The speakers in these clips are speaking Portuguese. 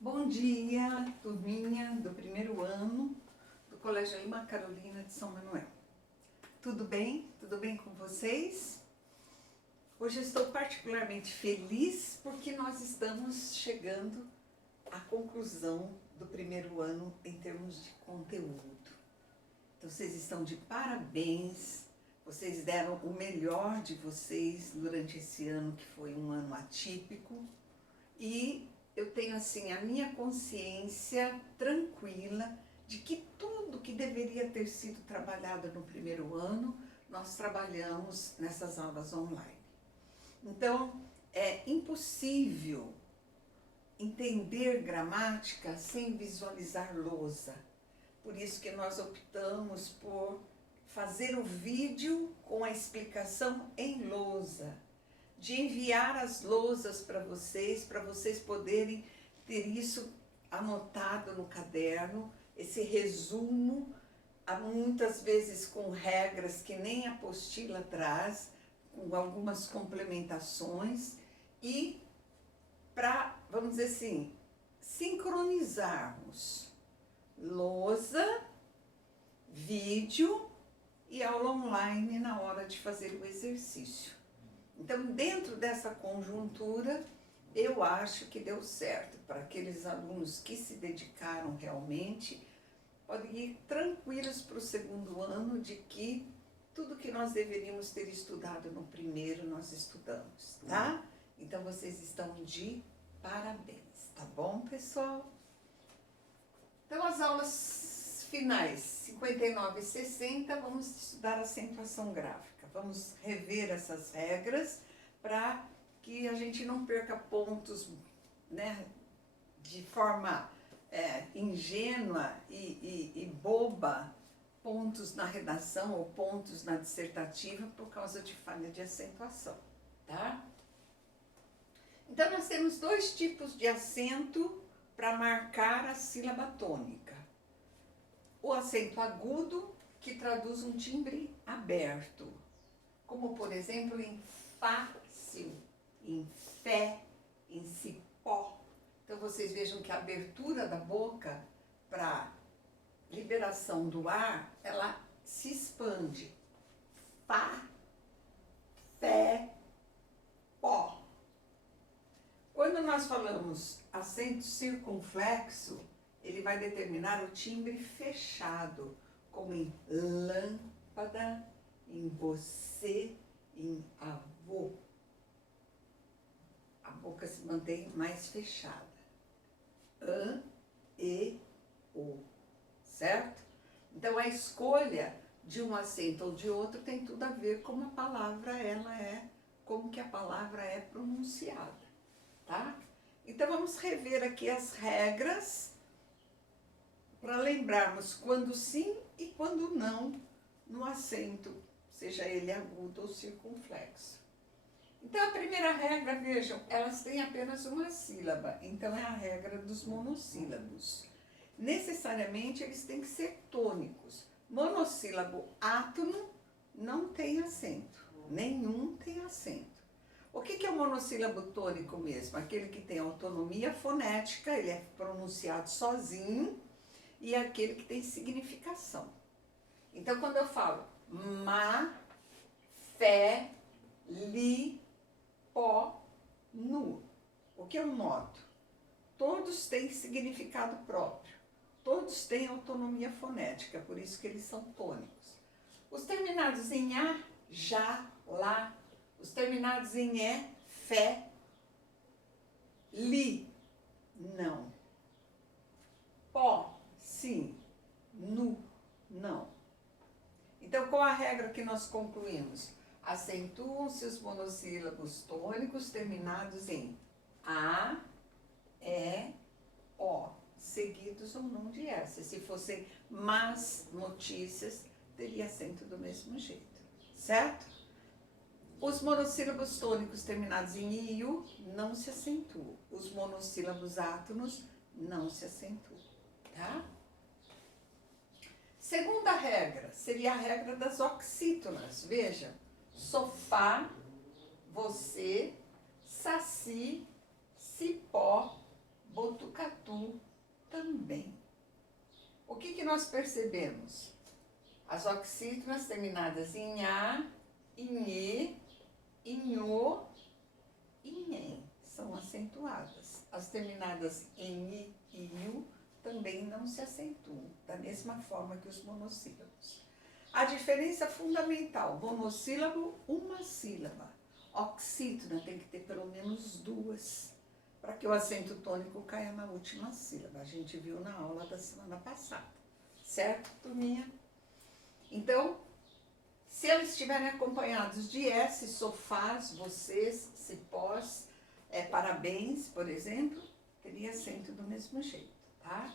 Bom dia, turminha do primeiro ano do Colégio Lima Carolina de São Manuel. Tudo bem? Tudo bem com vocês? Hoje eu estou particularmente feliz porque nós estamos chegando à conclusão do primeiro ano em termos de conteúdo. Então vocês estão de parabéns, vocês deram o melhor de vocês durante esse ano que foi um ano atípico e eu tenho assim a minha consciência tranquila de que tudo que deveria ter sido trabalhado no primeiro ano, nós trabalhamos nessas aulas online. Então, é impossível entender gramática sem visualizar lousa. Por isso que nós optamos por fazer o vídeo com a explicação em lousa, de enviar as lousas para vocês poderem ter isso anotado no caderno, esse resumo, muitas vezes com regras que nem a apostila traz, com algumas complementações, e para, vamos dizer assim, sincronizarmos lousa, vídeo e aula online na hora de fazer o exercício. Então, dentro dessa conjuntura, eu acho que deu certo para aqueles alunos que se dedicaram realmente, podem ir tranquilos para o segundo ano de que tudo que nós deveríamos ter estudado no primeiro, nós estudamos, tá? Então, vocês estão de parabéns, tá bom, pessoal? Então, as aulas finais, 59 e 60, vamos estudar acentuação gráfica. Vamos rever essas regras para que a gente não perca pontos, né, de forma ingênua e boba, pontos na redação ou pontos na dissertativa por causa de falha de acentuação, tá? Então, nós temos dois tipos de acento para marcar a sílaba tônica. O acento agudo, que traduz um timbre aberto, como, por exemplo, em fácil, em fé, em cipó. Então, vocês vejam que a abertura da boca para liberação do ar, ela se expande. Fá, fé, pó. Quando nós falamos acento circunflexo, ele vai determinar o timbre fechado, como em lâmpada, em você, em avô. A boca se mantém mais fechada. An, e, o. Certo? Então, a escolha de um acento ou de outro tem tudo a ver com a palavra, como que a palavra é pronunciada, tá? Então, vamos rever aqui as regras para lembrarmos quando sim e quando não no acento, seja ele agudo ou circunflexo. Então, a primeira regra, vejam, elas têm apenas uma sílaba, então é a regra dos monossílabos. Necessariamente, eles têm que ser tônicos. Monossílabo átono não tem acento, nenhum tem acento. O que é o monossílabo tônico mesmo? Aquele que tem autonomia fonética, ele é pronunciado sozinho, e aquele que tem significação. Então, quando eu falo ma, fé, li, pó, nu, o que eu noto? Todos têm significado próprio, todos têm autonomia fonética, por isso que eles são tônicos. Os terminados em a, já, lá, os terminados em é, fé, li, não. Pó, sim. Nu, não. Então, qual a regra que nós concluímos? Acentuam-se os monossílabos tônicos terminados em a, é, ó, seguidos ou não de S. Se fossem más notícias, teria acento do mesmo jeito, certo? Os monossílabos tônicos terminados em iu não se acentuam. Os monossílabos átonos não se acentuam, tá? Segunda regra seria a regra das oxítonas. Veja, sofá, você, saci, cipó, botucatu, nós percebemos? As oxítonas terminadas em A, em E, em O, em EN são acentuadas. As terminadas em I e U também não se acentuam, da mesma forma que os monossílabos. A diferença fundamental, monossílabo, uma sílaba. Oxítona tem que ter pelo menos duas, para que o acento tônico caia na última sílaba. A gente viu na aula da semana passada. Certo, turminha? Então, se eles estiverem acompanhados de S, sofás, vocês, cipós, parabéns, por exemplo, teria acento do mesmo jeito, tá?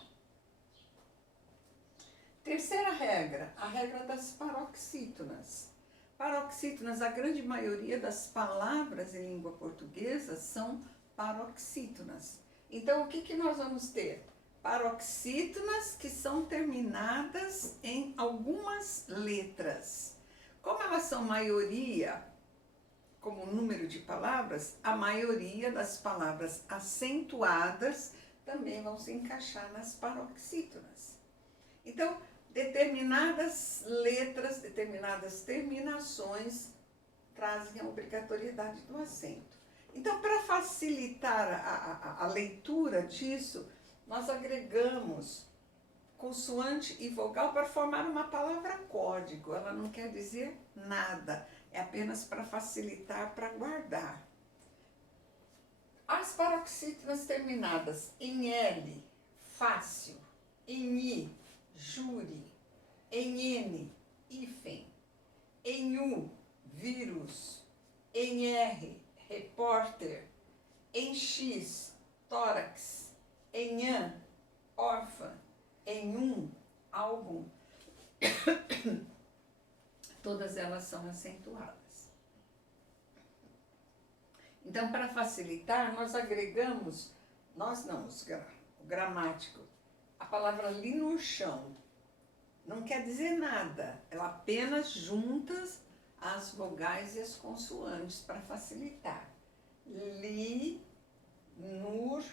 Terceira regra, a regra das paroxítonas. Paroxítonas, a grande maioria das palavras em língua portuguesa são paroxítonas. Então, o que nós vamos ter? Paroxítonas que são terminadas em algumas letras. Como elas são maioria, como número de palavras, a maioria das palavras acentuadas também vão se encaixar nas paroxítonas. Então, determinadas letras, determinadas terminações trazem a obrigatoriedade do acento. Então, para facilitar a leitura disso, nós agregamos consoante e vogal para formar uma palavra código. Ela não quer dizer nada, é apenas para facilitar, para guardar. As paroxítonas terminadas em L, fácil, em I, júri, em N, hífen, em U, vírus, em R, repórter, em X, tórax, em AN, órfã, em álbum, todas elas são acentuadas. Então, para facilitar, nós agregamos, o gramático, a palavra ali no chão. Não quer dizer nada, ela apenas juntas as vogais e as consoantes para facilitar. Li, nur,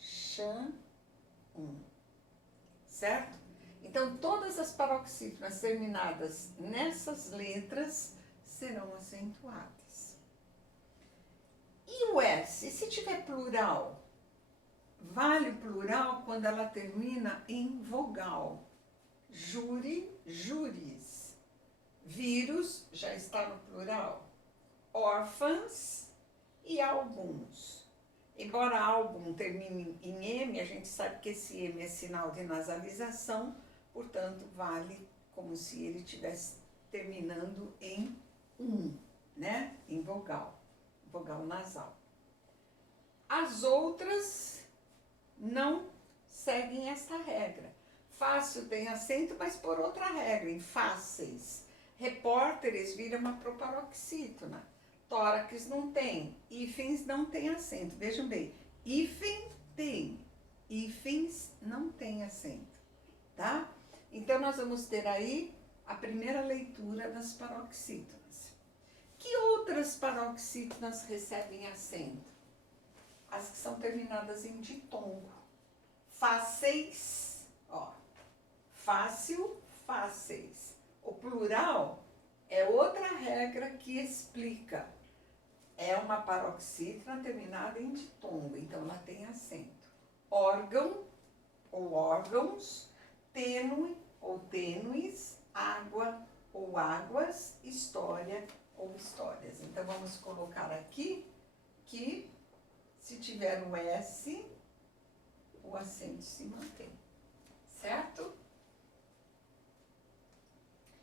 chan, certo? Então, todas as paroxítonas terminadas nessas letras serão acentuadas. E o S, se tiver plural? Vale plural quando ela termina em vogal. Júri, júris. Vírus, já está no plural. Órfãs e alguns. Embora álbum termine em M, a gente sabe que esse M é sinal de nasalização, portanto, vale como se ele estivesse terminando em né? Em vogal, vogal nasal. As outras não seguem esta regra. Fácil tem acento, mas por outra regra, em fáceis. Repórteres vira uma proparoxítona. Tórax não tem, hífens não tem acento. Vejam bem, hífen tem, hífens não tem acento, tá? Então, nós vamos ter aí a primeira leitura das paroxítonas. Que outras paroxítonas recebem acento? As que são terminadas em ditongo. Fáceis, ó, fácil, fáceis. O plural é outra regra que explica. É uma paroxítona terminada em ditongo, então ela tem acento. Órgão ou órgãos, tênue ou tênues, água ou águas, história ou histórias. Então vamos colocar aqui que se tiver um S, o acento se mantém, certo?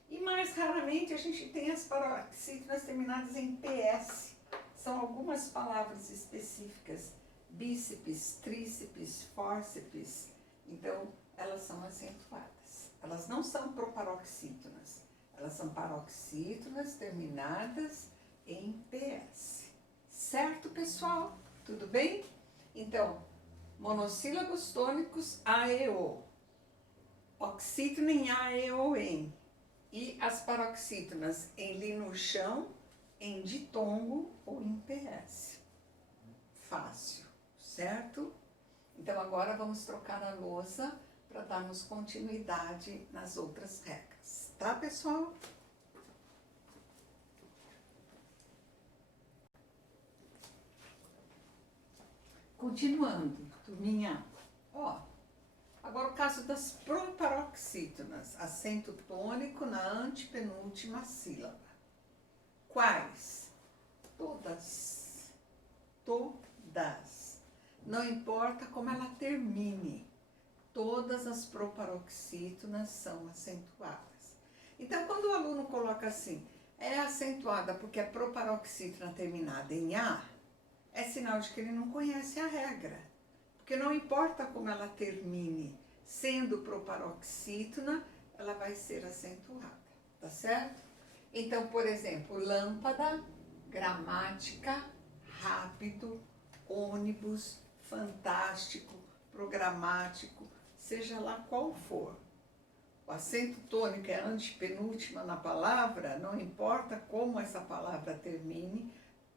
E mais raramente a gente tem as paroxítonas terminadas em PS. São algumas palavras específicas, bíceps, tríceps, fórceps. Então, elas são acentuadas. Elas não são proparoxítonas, elas são paroxítonas terminadas em PS. Certo, pessoal? Tudo bem? Então, monossílabos tônicos A, E, O. Oxítona em A, E, O, N. E as paroxítonas em Li no chão, em ditongo ou em PS. Fácil, certo? Então agora vamos trocar a louça para darmos continuidade nas outras regras. Tá, pessoal? Continuando, turminha. Ó, agora o caso das proparoxítonas, acento tônico na antepenúltima sílaba. Quais? Todas. Todas. Não importa como ela termine. Todas as proparoxítonas são acentuadas. Então, quando o aluno coloca assim, é acentuada porque a proparoxítona terminada em A, é sinal de que ele não conhece a regra. Porque não importa como ela termine, sendo proparoxítona, ela vai ser acentuada, tá certo? Então, por exemplo, lâmpada, gramática, rápido, ônibus, fantástico, programático, seja lá qual for. O acento tônico é a antepenúltima na palavra, não importa como essa palavra termine,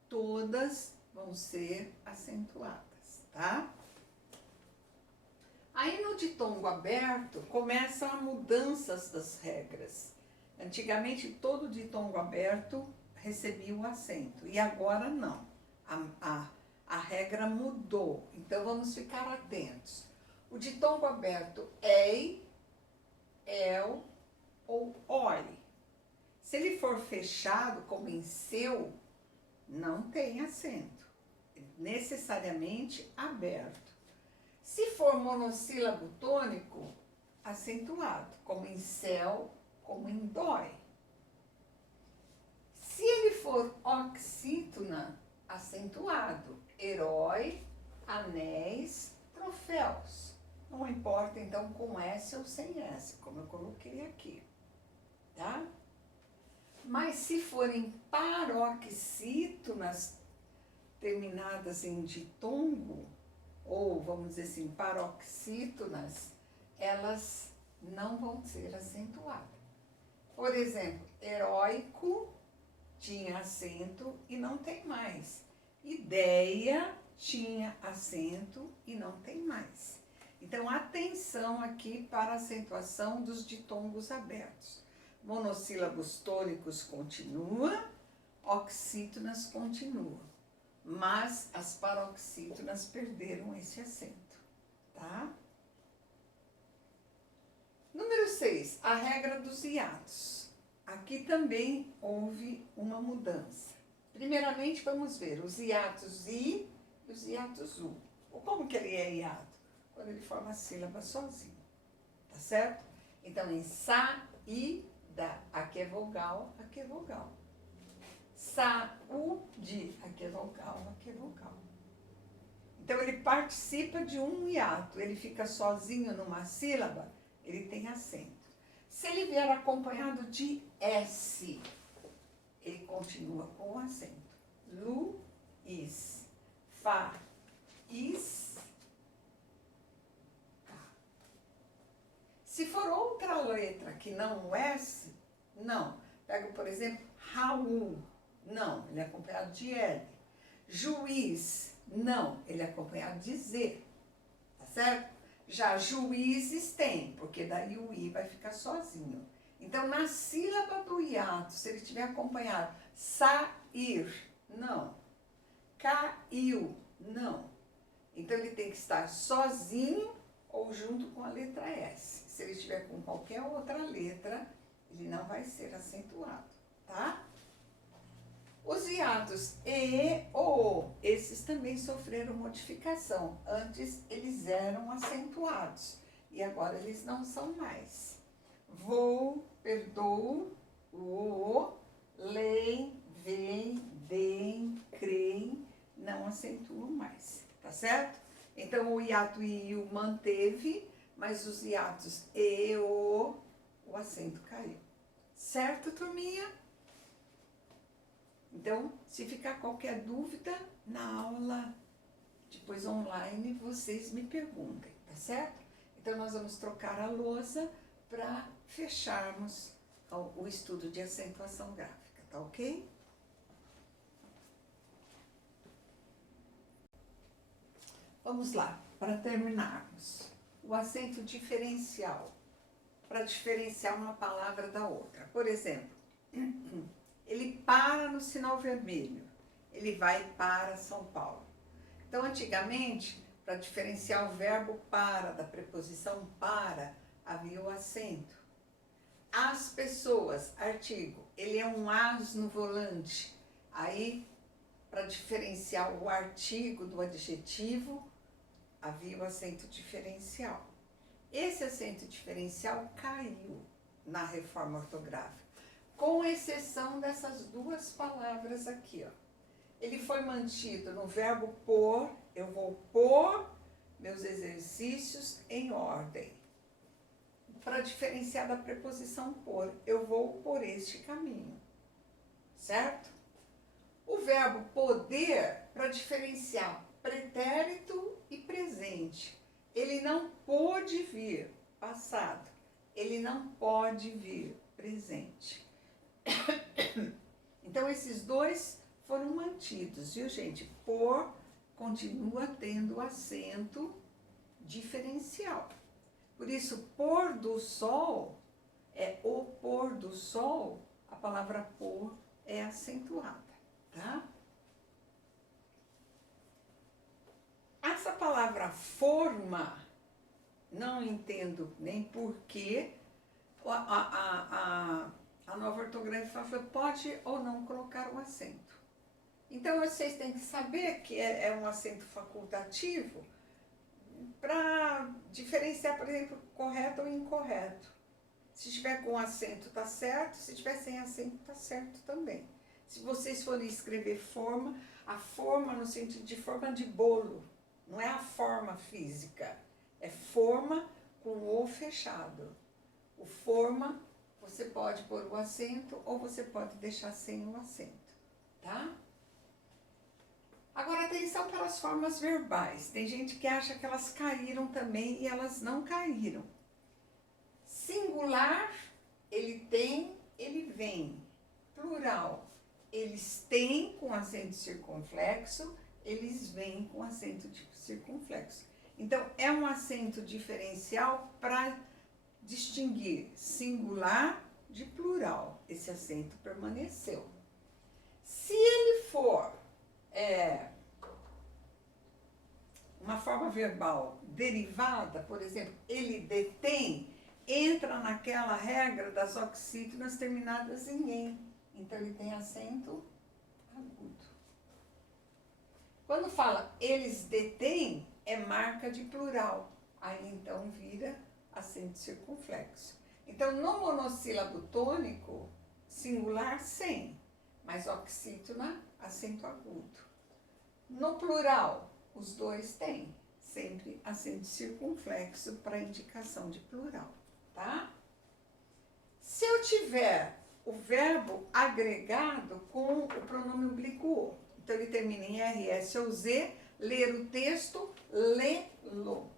todas vão ser acentuadas, tá? Aí no ditongo aberto começam as mudanças das regras. Antigamente todo ditongo aberto recebia o acento e agora não. A regra mudou, então vamos ficar atentos. O ditongo aberto ei, el ou oi. Se ele for fechado como em seu, não tem acento, necessariamente aberto. Se for monossílabo tônico, acentuado, como em céu, como em dói. Se ele for oxítona, acentuado, herói, anéis, troféus. Não importa então com S ou sem S, como eu coloquei aqui, tá? Mas se forem paroxítonas terminadas em ditongo, ou vamos dizer assim, paroxítonas, elas não vão ser acentuadas. Por exemplo, heróico tinha acento e não tem mais. Ideia tinha acento e não tem mais. Então, atenção aqui para a acentuação dos ditongos abertos. Monossílabos tônicos continua, oxítonas continua, mas as paroxítonas perderam esse acento, tá? Número 6, a regra dos hiatos. Aqui também houve uma mudança. Primeiramente, vamos ver os hiatos I e os hiatos U. Como que ele é hiato? Quando ele forma a sílaba sozinho, tá certo? Então, em sa, i, da, aqui é vogal, aqui é vogal. Saúde, aqui é vogal, aqui é vogal. Então, ele participa de um hiato, ele fica sozinho numa sílaba, ele tem acento. Se ele vier acompanhado de S, ele continua com o acento. Lu, is, fa, is, se for outra letra que não o S, não. Pega, por exemplo, Raul, não, ele é acompanhado de L. Juiz, não, ele é acompanhado de Z, tá certo? Já juízes tem, porque daí o I vai ficar sozinho. Então, na sílaba do hiato, se ele tiver acompanhado sair, não. Caiu, não. Então, ele tem que estar sozinho ou junto com a letra S. Se ele estiver com qualquer outra letra, ele não vai ser acentuado, tá? Os hiatos E, O, esses também sofreram modificação. Antes eles eram acentuados e agora eles não são mais. Vou, perdoo, o, leem, veem, deem, creem, não acentuam mais, tá certo? Então o hiato I e U manteve, mas os hiatos E, O acento caiu. Certo, turminha? Então, se ficar qualquer dúvida, na aula depois online, vocês me perguntem, tá certo? Então, nós vamos trocar a lousa para fecharmos o estudo de acentuação gráfica, tá ok? Vamos lá, para terminarmos. o acento diferencial, para diferenciar uma palavra da outra. Por exemplo, ele para no sinal vermelho, ele vai para São Paulo. Então, antigamente, para diferenciar o verbo para da preposição para, havia o acento. As pessoas, artigo, ele é um as no volante. Aí, para diferenciar o artigo do adjetivo, havia o acento diferencial. Esse acento diferencial caiu na reforma ortográfica, com exceção dessas duas palavras aqui, ó. Ele foi mantido no verbo pôr, eu vou pôr meus exercícios em ordem. Para diferenciar da preposição pôr, eu vou por este caminho, certo? O verbo poder, para diferenciar pretérito e presente, ele não pôde vir, passado, ele não pode vir, presente. Então, esses dois foram mantidos, viu, gente? Por continua tendo acento diferencial. Por isso, pôr do sol é o pôr do sol, a palavra pôr é acentuada, tá? Essa palavra forma, não entendo nem porquê, a nova ortografia pode ou não colocar o acento. Então, vocês têm que saber que é um acento facultativo para diferenciar, por exemplo, correto ou incorreto. Se tiver com acento, tá certo. Se tiver sem acento, tá certo também. Se vocês forem escrever forma, a forma no sentido de forma de bolo, não é a forma física, é forma com o fechado. O forma, você pode pôr o acento ou você pode deixar sem o acento, tá? Agora, atenção para as formas verbais. Tem gente que acha que elas caíram também e elas não caíram. Singular, ele tem, ele vem. Plural, eles têm com acento circunflexo, eles vêm com acento circunflexo. Então, é um acento diferencial para distinguir singular de plural. Esse acento permaneceu. Se ele for uma forma verbal derivada, por exemplo, ele detém, entra naquela regra das oxítonas terminadas em "em". Então, ele tem acento agudo. Quando fala eles detêm, é marca de plural. Aí, então, vira acento circunflexo. Então, no monossílabo tônico, singular sem, mas oxítona, acento agudo. No plural, os dois têm sempre acento circunflexo para indicação de plural, tá? Se eu tiver o verbo agregado com o pronome oblíquo o, então ele termina em RS ou Z, ler o texto, lê-lo.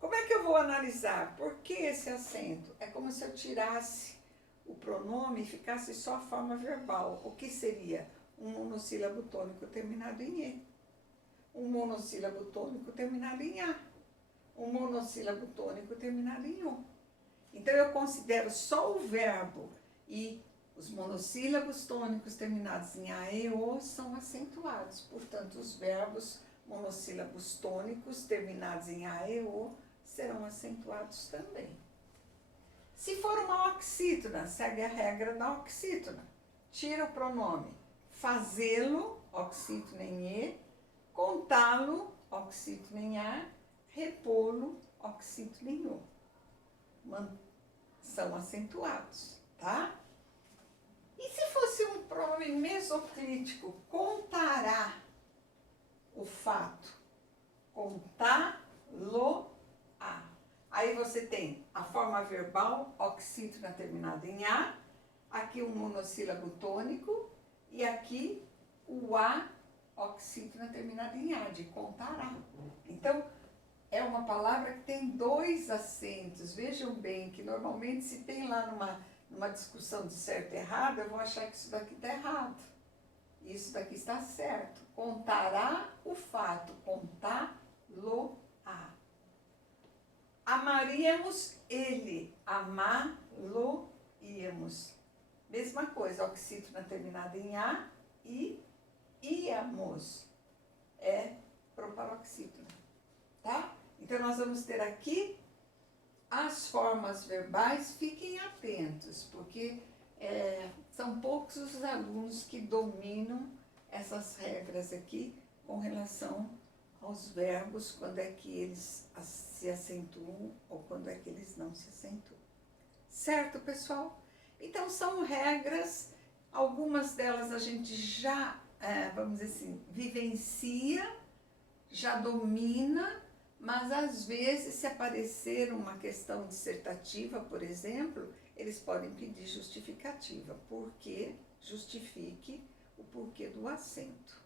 Como é que eu vou analisar? Por que esse acento? É como se eu tirasse o pronome e ficasse só a forma verbal. O que seria? Um monossílabo tônico terminado em E. Um monossílabo tônico terminado em A. Um monossílabo tônico terminado em O. Então, eu considero só o verbo e os monossílabos tônicos terminados em A e O são acentuados. Portanto, os verbos monossílabos tônicos terminados em A e O serão acentuados também. Se for uma oxítona, segue a regra da oxítona. Tira o pronome fazê-lo, oxítona em E, contá-lo, oxítona em A, repô-lo, oxítona em O. São acentuados, tá? E se fosse um pronome mesoclítico, contará o fato, contá-lo-á. Aí você tem a forma verbal, oxítona terminada em A, aqui um monossílabo tônico e aqui o A, oxítona terminada em A, de contará. Então, é uma palavra que tem dois acentos. Vejam bem que normalmente se tem lá numa discussão de certo e errado, eu vou achar que isso daqui está errado. Isso daqui está certo. Contará o fato, contá-lo-á. Amaríamos ele, amá-lo íamos. Mesma coisa, oxítona terminada em A e íamos é proparoxítona, tá? Então, nós vamos ter aqui as formas verbais, fiquem atentos, porque são poucos os alunos que dominam essas regras aqui com relação aos verbos, quando é que eles se acentuam ou quando é que eles não se acentuam. Certo, pessoal? Então, são regras, algumas delas a gente já, vamos dizer assim, vivencia, já domina, mas às vezes, se aparecer uma questão dissertativa, por exemplo, eles podem pedir justificativa, porque justifique o porquê do acento.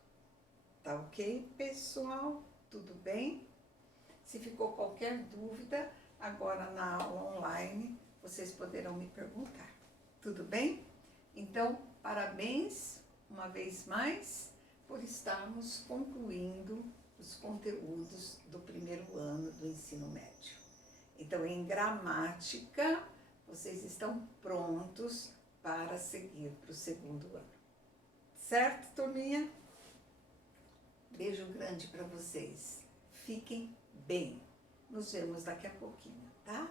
Tá ok, pessoal? Tudo bem? Se ficou qualquer dúvida, agora na aula online, vocês poderão me perguntar. Tudo bem? Então, parabéns, uma vez mais, por estarmos concluindo os conteúdos do primeiro ano do ensino médio. Então, em gramática, vocês estão prontos para seguir para o segundo ano. Certo, turminha? Beijo grande para vocês. Fiquem bem. Nos vemos daqui a pouquinho, tá?